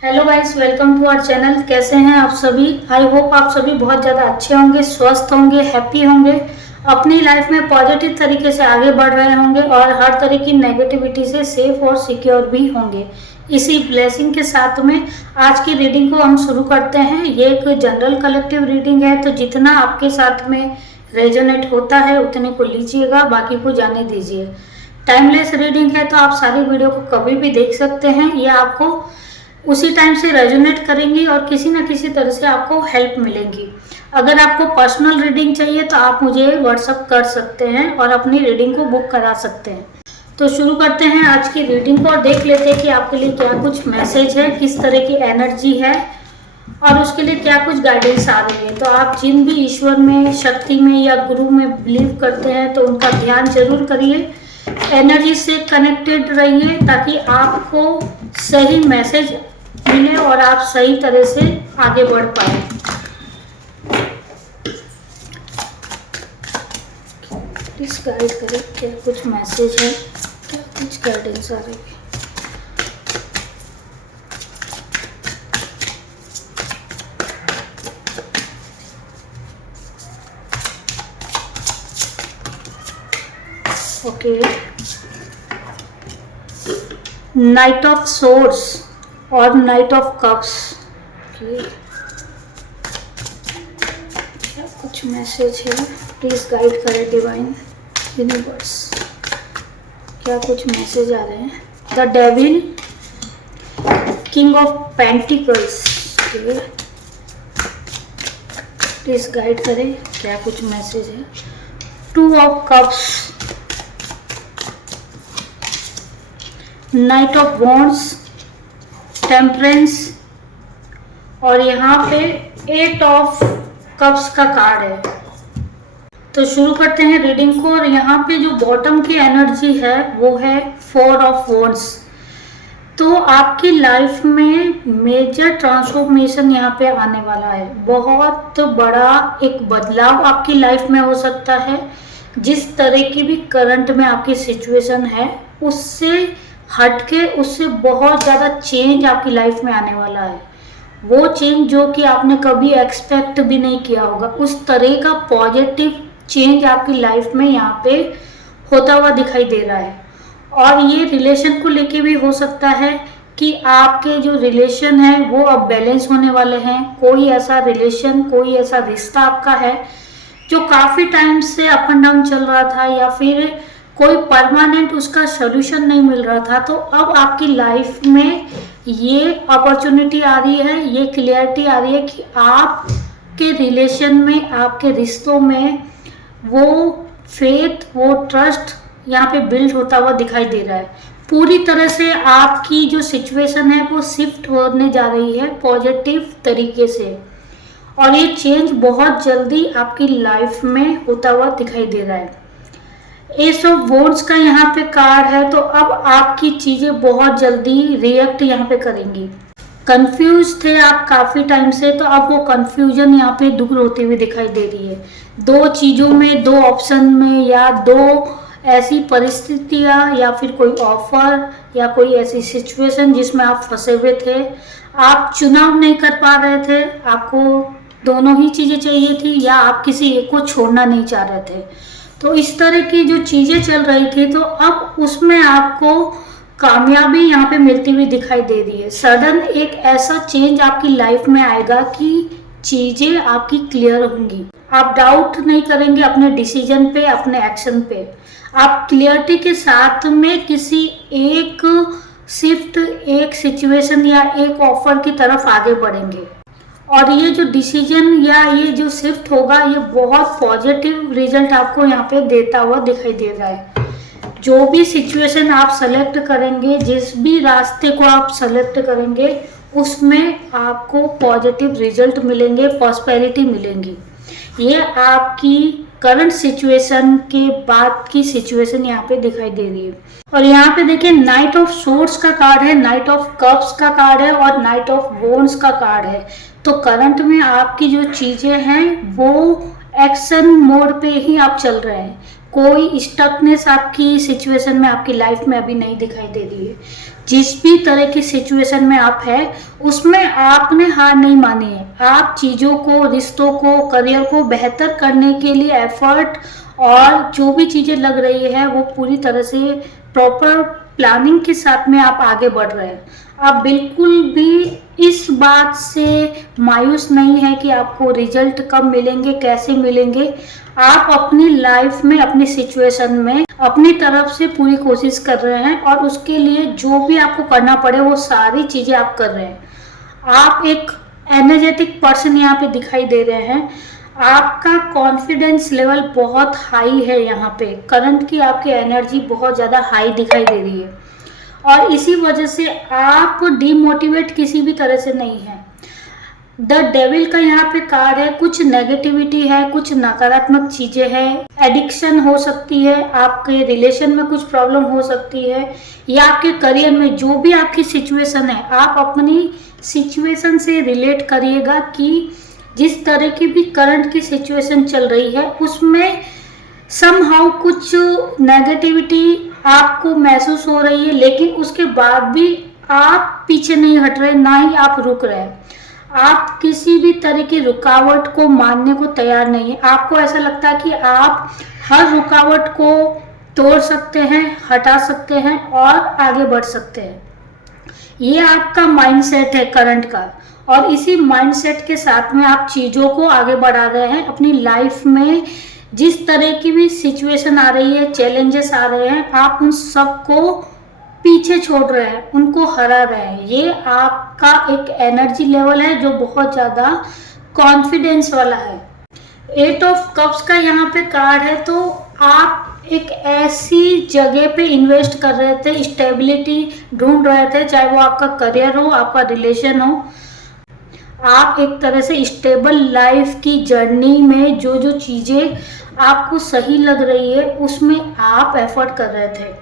Hello guys, welcome to our channel. कैसे हैं आप सभी? आई होप आप सभी बहुत ज़्यादा अच्छे होंगे, स्वस्थ होंगे, हैप्पी होंगे, अपनी लाइफ में पॉजिटिव तरीके से आगे बढ़ रहे होंगे और हर तरह की नेगेटिविटी से सेफ और सिक्योर भी होंगे। इसी ब्लेसिंग के साथ में आज की रीडिंग को हम शुरू करते हैं। ये एक जनरल कलेक्टिव रीडिंग है, तो जितना आपके साथ में रेजोनेट होता है उतने को लीजिएगा, बाकी को जाने दीजिए। टाइमलेस रीडिंग है, तो आप सारी वीडियो को कभी भी देख सकते हैं। ये आपको उसी टाइम से रेजोनेट करेंगी और किसी न किसी तरह से आपको हेल्प मिलेगी। अगर आपको पर्सनल रीडिंग चाहिए तो आप मुझे व्हाट्सअप कर सकते हैं और अपनी रीडिंग को बुक करा सकते हैं। तो शुरू करते हैं आज की रीडिंग को और देख लेते हैं कि आपके लिए क्या कुछ मैसेज है, किस तरह की एनर्जी है और उसके लिए क्या कुछ गाइडेंस आ रही है। तो आप जिन भी ईश्वर में, शक्ति में या गुरु में बिलीव करते हैं तो उनका ध्यान जरूर करिए, एनर्जी से कनेक्टेड रहिए ताकि आपको सही मैसेज मिले और आप सही तरह से आगे बढ़ पाए। प्लीज गाइड करें, क्या कुछ मैसेज है, क्या कुछ गाइडेंस आ रही है। ओके, नाइट ऑफ सोर्स और नाइट ऑफ कप्स। क्या कुछ मैसेज है, प्लीज गाइड करें डिवाइन यूनिवर्स, क्या कुछ मैसेज आ रहे हैं। The devil, king of pentacles, please guide करें क्या कुछ मैसेज है। Two of cups, night of wands, temperance और यहाँ पे 8 ऑफ कप्स का कार्ड है। तो शुरू करते हैं रीडिंग को। और यहाँ पे जो बॉटम की एनर्जी है वो है 4 ऑफ वॉन्ड्स। तो आपकी लाइफ में मेजर ट्रांसफॉर्मेशन यहाँ पे आने वाला है। बहुत बड़ा एक बदलाव आपकी लाइफ में हो सकता है। जिस तरह की भी करंट में आपकी सिचुएशन है उससे हटके, उससे बहुत ज़्यादा चेंज आपकी लाइफ में आने वाला है। वो चेंज जो कि आपने कभी एक्सपेक्ट भी नहीं किया होगा, उस तरह का पॉजिटिव चेंज आपकी लाइफ में यहाँ पे होता हुआ दिखाई दे रहा है। और ये रिलेशन को लेके भी हो सकता है कि आपके जो रिलेशन है वो अब बैलेंस होने वाले हैं। कोई ऐसा रिलेशन, कोई ऐसा रिश्ता आपका है जो काफ़ी टाइम से अप एंड डाउन चल रहा था या फिर कोई परमानेंट उसका सोल्यूशन नहीं मिल रहा था, तो अब आपकी लाइफ में ये अपॉर्चुनिटी आ रही है, ये क्लियरिटी आ रही है कि आपके रिलेशन में, आपके रिश्तों में वो फेथ, वो ट्रस्ट यहाँ पे बिल्ड होता हुआ दिखाई दे रहा है। पूरी तरह से आपकी जो सिचुएशन है वो शिफ्ट होने जा रही है पॉजिटिव तरीके से और ये चेंज बहुत जल्दी आपकी लाइफ में होता हुआ दिखाई दे रहा है। एस ऑफ वॉन्ड्स का यहाँ पे कार्ड है, तो अब आपकी चीजें बहुत जल्दी रिएक्ट यहाँ पे करेंगी। कंफ्यूज थे आप काफी टाइम से, तो अब वो कंफ्यूजन यहाँ पे दूर होते हुए दिखाई दे रही है। दो चीजों में, दो ऑप्शन में या दो ऐसी परिस्थितियाँ या फिर कोई ऑफर या कोई ऐसी सिचुएशन जिसमें आप फंसे हुए थे, आप चुनाव नहीं कर पा रहे थे, आपको दोनों ही चीजें चाहिए थी या आप किसी एक को छोड़ना नहीं चाह रहे थे। तो इस तरह की जो चीज़ें चल रही थी, तो अब उसमें आपको कामयाबी यहाँ पे मिलती हुई दिखाई दे रही है। सडन एक ऐसा चेंज आपकी लाइफ में आएगा कि चीज़ें आपकी क्लियर होंगी। आप डाउट नहीं करेंगे अपने डिसीजन पे, अपने एक्शन पे। आप क्लियरिटी के साथ में किसी एक शिफ्ट, एक सिचुएशन या एक ऑफर की तरफ आगे बढ़ेंगे और ये जो डिसीजन या ये जो शिफ्ट होगा ये बहुत पॉजिटिव रिजल्ट आपको यहाँ पे देता हुआ दिखाई दे रहा है। जो भी सिचुएशन आप सेलेक्ट करेंगे, जिस भी रास्ते को आप सेलेक्ट करेंगे, उसमें आपको पॉजिटिव रिजल्ट मिलेंगे, प्रॉस्पेरिटी मिलेंगी। ये आपकी करंट सिचुएशन के बाद की सिचुएशन यहाँ पे दिखाई दे रही है। और यहाँ पे देखिए, नाइट ऑफ सोर्ड्स का कार्ड है, नाइट ऑफ कप्स का कार्ड है और नाइट ऑफ वॉन्ड्स का कार्ड है। तो करंट में आपकी जो चीजें हैं वो एक्शन मोड पे ही आप चल रहे हैं। कोई स्टकनेस आपकी सिचुएशन में, आपकी लाइफ में अभी नहीं दिखाई दे रही है। जिस भी तरह की सिचुएशन में आप है उसमें आपने हार नहीं मानी है। आप चीज़ों को, रिश्तों को, करियर को बेहतर करने के लिए एफर्ट और जो भी चीज़ें लग रही है वो पूरी तरह से प्रॉपर प्लानिंग के साथ में आप आगे बढ़ रहे हैं। आप बिल्कुल भी इस बात से मायूस नहीं है कि आपको रिजल्ट कब मिलेंगे, कैसे मिलेंगे। आप अपनी लाइफ में, अपनी सिचुएशन में अपनी तरफ से पूरी कोशिश कर रहे हैं और उसके लिए जो भी आपको करना पड़े वो सारी चीज़ें आप कर रहे हैं। आप एक एनर्जेटिक पर्सन यहाँ पे दिखाई दे रहे हैं। आपका कॉन्फिडेंस लेवल बहुत हाई है। यहाँ पे करंट की आपकी एनर्जी बहुत ज़्यादा हाई दिखाई दे रही है और इसी वजह से आप डीमोटिवेट किसी भी तरह से नहीं है। द डेविल का यहाँ पे कार्ड है। कुछ नेगेटिविटी है, कुछ नकारात्मक चीजें हैं, एडिक्शन हो सकती है, आपके रिलेशन में कुछ प्रॉब्लम हो सकती है या आपके करियर में जो भी आपकी सिचुएशन है, आप अपनी सिचुएशन से रिलेट करिएगा कि जिस तरह की भी करंट की सिचुएशन चल रही है उसमें समहाउ कुछ नेगेटिविटी आपको महसूस हो रही है, लेकिन उसके बाद भी आप पीछे नहीं हट रहे, ना ही आप रुक रहे हैं। आप किसी भी तरह की रुकावट को मानने को तैयार नहीं है। आपको ऐसा लगता है कि आप हर रुकावट को तोड़ सकते हैं, हटा सकते हैं और आगे बढ़ सकते हैं। ये आपका माइंडसेट है करंट का और इसी माइंडसेट के साथ में आप चीज़ों को आगे बढ़ा रहे हैं। अपनी लाइफ में जिस तरह की भी सिचुएशन आ रही है, चैलेंजेस आ रहे हैं, आप उन सबको पीछे छोड़ रहे हैं, उनको हरा रहे हैं। ये आपका एक एनर्जी लेवल है जो बहुत ज़्यादा कॉन्फिडेंस वाला है। 8 ऑफ कप्स का यहाँ पे कार्ड है। तो आप एक ऐसी जगह पे इन्वेस्ट कर रहे थे, स्टेबिलिटी ढूंढ रहे थे, चाहे वो आपका करियर हो, आपका रिलेशन हो। आप एक तरह से स्टेबल लाइफ की जर्नी में जो जो चीज़ें आपको सही लग रही है उसमें आप एफर्ट कर रहे थे,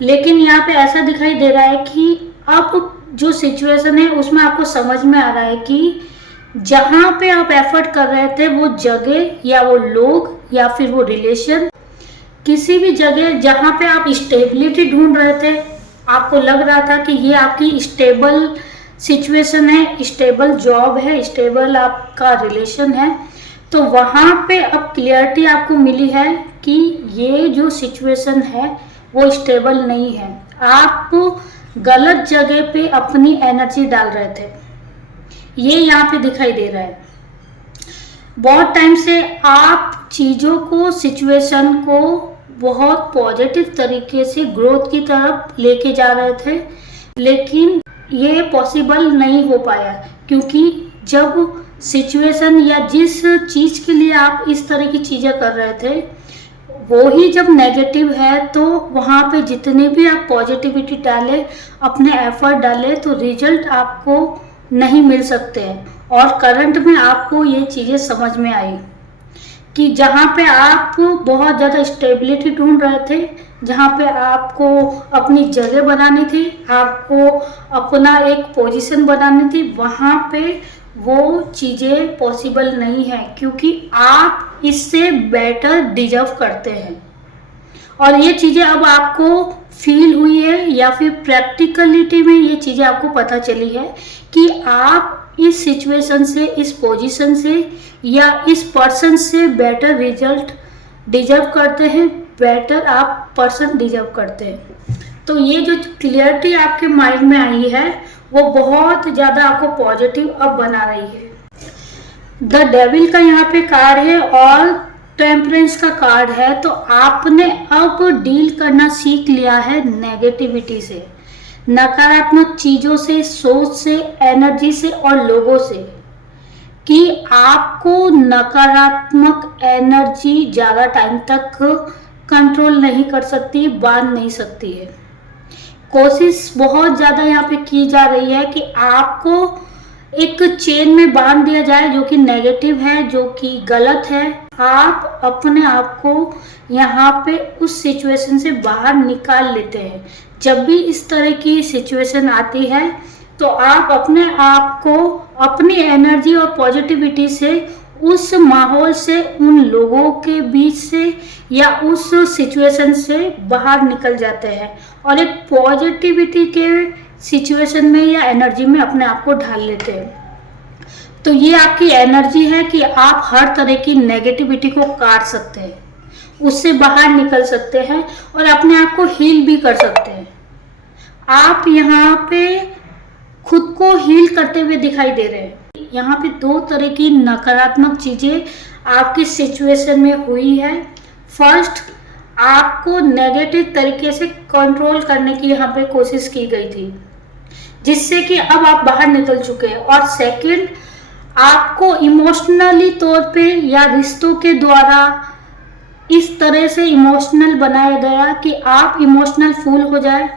लेकिन यहाँ पे ऐसा दिखाई दे रहा है कि अब जो सिचुएशन है उसमें आपको समझ में आ रहा है कि जहाँ पे आप एफर्ट कर रहे थे वो जगह या वो लोग या फिर वो रिलेशन, किसी भी जगह जहाँ पे आप स्टेबिलिटी ढूंढ रहे थे, आपको लग रहा था कि ये आपकी स्टेबल सिचुएशन है, स्टेबल जॉब है, स्टेबल आपका रिलेशन है, तो वहाँ पे अब क्लियरिटी आपको मिली है कि ये जो सिचुएशन है वो स्टेबल नहीं है। आप गलत जगह पे अपनी एनर्जी डाल रहे थे, ये यहाँ पे दिखाई दे रहा है। बहुत टाइम से आप चीज़ों को, सिचुएशन को बहुत पॉजिटिव तरीके से ग्रोथ की तरफ लेके जा रहे थे, लेकिन ये पॉसिबल नहीं हो पाया क्योंकि जब सिचुएशन या जिस चीज़ के लिए आप इस तरह की चीज़ें कर रहे थे वो ही जब नेगेटिव है तो वहाँ पे जितने भी आप पॉजिटिविटी डालें, अपने एफर्ट डालें, तो रिजल्ट आपको नहीं मिल सकते हैं। और करंट में आपको ये चीज़ें समझ में आई कि जहाँ पे आप बहुत ज़्यादा स्टेबिलिटी ढूंढ रहे थे, जहाँ पे आपको अपनी जगह बनानी थी, आपको अपना एक पोजीशन बनानी थी, वहाँ पे वो चीज़ें पॉसिबल नहीं है क्योंकि आप इससे बेटर डिजर्व करते हैं। और ये चीज़ें अब आपको फील हुई है या फिर प्रैक्टिकलिटी में ये चीज़ें आपको पता चली है कि आप इस सिचुएशन से, इस पोजीशन से या इस पर्सन से बेटर रिजल्ट डिजर्व करते हैं, बेटर आप पर्सन डिजर्व करते हैं। तो ये जो क्लियरिटी आपके माइंड में आई है वो बहुत ज़्यादा आपको पॉजिटिव अब बना रही है। द डेविल का यहाँ पे कार्ड है और टेम्परेंस का कार्ड है। तो आपने अब डील करना सीख लिया है नेगेटिविटी से, नकारात्मक चीज़ों से, सोच से, एनर्जी से और लोगों से, कि आपको नकारात्मक एनर्जी ज़्यादा टाइम तक कंट्रोल नहीं कर सकती, बांध नहीं सकती है। कोशिश बहुत ज़्यादा यहाँ पे की जा रही है कि आपको एक चेन में बांध दिया जाए जो कि नेगेटिव है, जो कि गलत है। आप अपने आप को यहाँ पे उस सिचुएशन से बाहर निकाल लेते हैं। जब भी इस तरह की सिचुएशन आती है तो आप अपने आप को अपनी एनर्जी और पॉजिटिविटी से उस माहौल से, उन लोगों के बीच से या उस सिचुएशन से बाहर निकल जाते हैं और एक पॉजिटिविटी के सिचुएशन में या एनर्जी में अपने आप को ढाल लेते हैं। तो ये आपकी एनर्जी है कि आप हर तरह की नेगेटिविटी को काट सकते हैं, उससे बाहर निकल सकते हैं और अपने आप को हील भी कर सकते हैं। आप यहाँ पे खुद को हील करते हुए दिखाई दे रहे हैं। यहाँ पे दो तरह की नकारात्मक चीजें आपकी सिचुएशन में हुई है। फर्स्ट, आपको नेगेटिव तरीके से कंट्रोल करने की यहाँ पे कोशिश की गई थी, जिससे कि अब आप बाहर निकल चुके हैं। और सेकंड, आपको इमोशनली तौर पे या रिश्तों के द्वारा इस तरह से इमोशनल बनाया गया कि आप इमोशनल फूल हो जाए,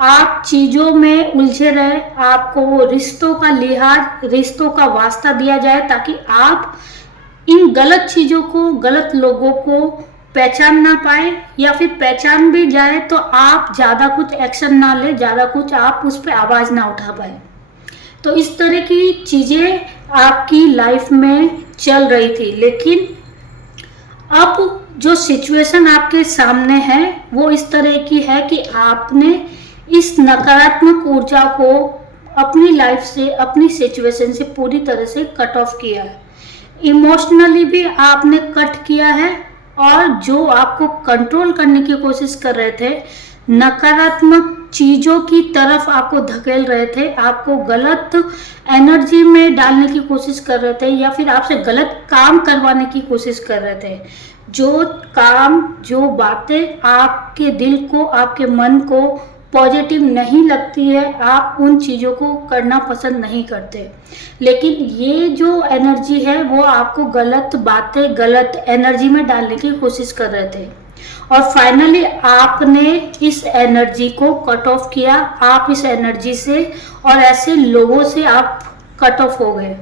आप चीज़ों में उलझे रहे, आपको वो रिश्तों का लिहाज, रिश्तों का वास्ता दिया जाए ताकि आप इन गलत चीज़ों को, गलत लोगों को पहचान ना पाए, या फिर पहचान भी जाए तो आप ज़्यादा कुछ एक्शन ना ले, ज़्यादा कुछ आप उस पर आवाज़ ना उठा पाए। तो इस तरह की चीज़ें आपकी लाइफ में चल रही थी। लेकिन अब जो सिचुएशन आपके सामने है वो इस तरह की है कि आपने इस नकारात्मक ऊर्जा को अपनी लाइफ से, अपनी सिचुएशन से पूरी तरह से कट ऑफ किया है। इमोशनली भी आपने कट किया है, और जो आपको कंट्रोल करने की कोशिश कर रहे थे, नकारात्मक चीज़ों की तरफ आपको धकेल रहे थे, आपको गलत एनर्जी में डालने की कोशिश कर रहे थे, या फिर आपसे गलत काम करवाने की कोशिश कर रहे थे, जो काम, जो बातें आपके दिल को, आपके मन को पॉजिटिव नहीं लगती है, आप उन चीज़ों को करना पसंद नहीं करते। लेकिन ये जो एनर्जी है वो आपको गलत बातें, गलत एनर्जी में डालने की कोशिश कर रहे थे, और फाइनली आपने इस एनर्जी को कट ऑफ किया। आप इस एनर्जी से और ऐसे लोगों से आप कट ऑफ हो गए,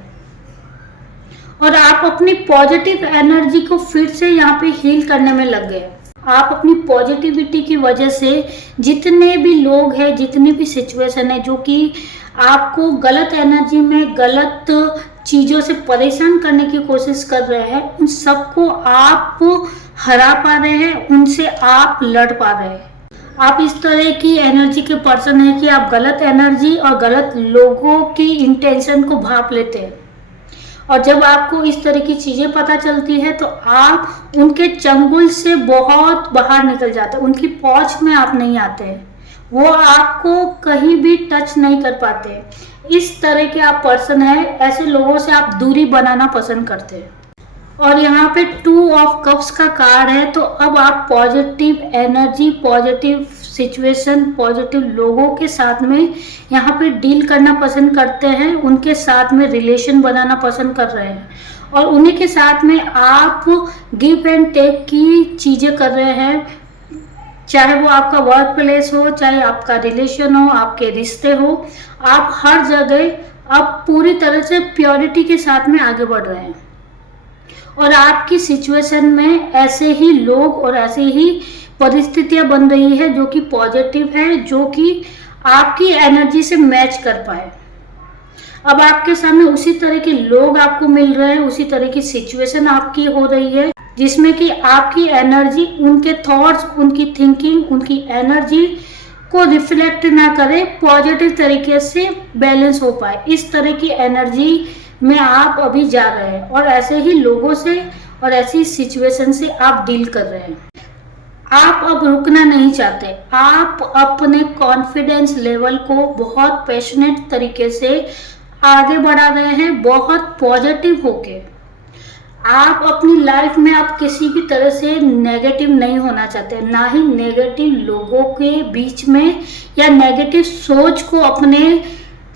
और आप अपनी पॉजिटिव एनर्जी को फिर से यहाँ पे हील करने में लग गए। आप अपनी पॉजिटिविटी की वजह से जितने भी लोग हैं, जितनी भी सिचुएशन है जो कि आपको गलत एनर्जी में, गलत चीज़ों से परेशान करने की कोशिश कर रहे हैं, उन सबको आप हरा पा रहे हैं, उनसे आप लड़ पा रहे हैं। आप इस तरह की एनर्जी के पर्सन हैं कि आप गलत एनर्जी और गलत लोगों की इंटेंशन को भांप लेते हैं, और जब आपको इस तरह की चीज़ें पता चलती है तो आप उनके चंगुल से बहुत बाहर निकल जाते हैं, उनकी पहुंच में आप नहीं आते, वो आपको कहीं भी टच नहीं कर पाते। इस तरह के आप पर्सन हैं, ऐसे लोगों से आप दूरी बनाना पसंद करते हैं। और यहाँ पे 2 ऑफ कप्स का कार्ड है, तो अब आप positive energy, positive situation, positive लोगों के साथ में यहाँ पे डील करना पसंद करते हैं, उनके साथ में रिलेशन बनाना पसंद कर रहे हैं, और उन्हीं के साथ में आप गिव एंड टेक की चीज़ें कर रहे हैं, चाहे वो आपका वर्क प्लेस हो, चाहे आपका रिलेशन हो, आपके रिश्ते हो, आप हर जगह अब पूरी तरह से प्योरिटी के साथ में आगे बढ़ रहे हैं। और आपकी सिचुएशन में ऐसे ही लोग और ऐसे ही परिस्थितियां बन रही है जो कि पॉजिटिव है, जो कि आपकी एनर्जी से मैच कर पाए। अब आपके सामने उसी तरह के लोग आपको मिल रहे हैं, उसी तरह की सिचुएशन आपकी हो रही है, जिसमें कि आपकी एनर्जी, उनके थॉट्स, उनकी थिंकिंग, उनकी एनर्जी को रिफ्लेक्ट ना करे, पॉजिटिव तरीके से बैलेंस हो पाए। इस तरह की एनर्जी में आप अभी जा रहे हैं, और ऐसे ही लोगों से और ऐसी सिचुएशन से आप डील कर रहे हैं। आप अब रुकना नहीं चाहते, आप अपने कॉन्फिडेंस लेवल को बहुत पैशनेट तरीके से आगे बढ़ा रहे हैं, बहुत पॉजिटिव होके। आप अपनी लाइफ में आप किसी भी तरह से नेगेटिव नहीं होना चाहते, ना ही नेगेटिव लोगों के बीच में या नेगेटिव सोच को अपने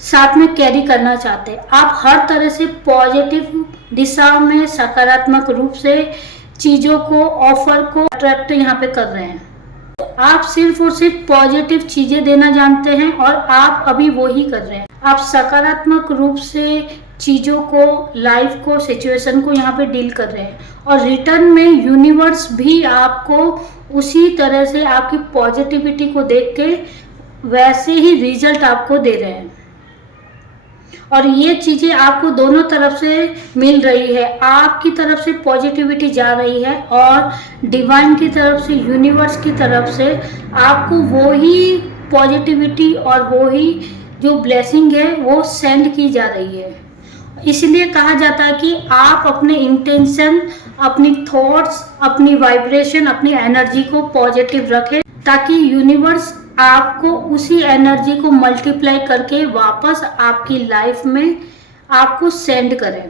साथ में कैरी करना चाहते। आप हर तरह से पॉजिटिव दिशा में, सकारात्मक रूप से चीज़ों को, ऑफर को अट्रैक्ट यहाँ पे कर रहे हैं। तो आप सिर्फ और सिर्फ पॉजिटिव चीज़ें देना जानते हैं, और आप अभी वो ही कर रहे हैं। आप सकारात्मक रूप से चीज़ों को, लाइफ को, सिचुएशन को यहाँ पे डील कर रहे हैं, और रिटर्न में यूनिवर्स भी आपको उसी तरह से आपकी पॉजिटिविटी को देख के वैसे ही रिजल्ट आपको दे रहे हैं। और ये चीज़ें आपको दोनों तरफ से मिल रही है। आपकी तरफ से पॉजिटिविटी जा रही है और डिवाइन की तरफ से, यूनिवर्स की तरफ से आपको वो ही पॉजिटिविटी और वो ही जो ब्लेसिंग है वो सेंड की जा रही है। इसलिए कहा जाता है कि आप अपने इंटेंशन, अपनी थॉट्स, अपनी वाइब्रेशन, अपनी एनर्जी को पॉजिटिव रखें ताकि यूनिवर्स आपको उसी एनर्जी को मल्टीप्लाई करके वापस आपकी लाइफ में आपको सेंड करें।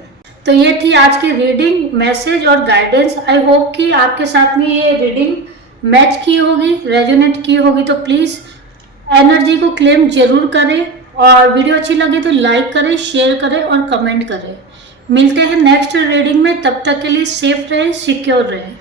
तो ये थी आज की रीडिंग, मैसेज और गाइडेंस। आई होप कि आपके साथ में ये रीडिंग मैच की होगी, रेजोनेट की होगी। तो प्लीज़ एनर्जी को क्लेम जरूर करें और वीडियो अच्छी लगे तो लाइक करें, शेयर करें और कमेंट करें। मिलते हैं नेक्स्ट रीडिंग में, तब तक के लिए सेफ रहें, सिक्योर रहें।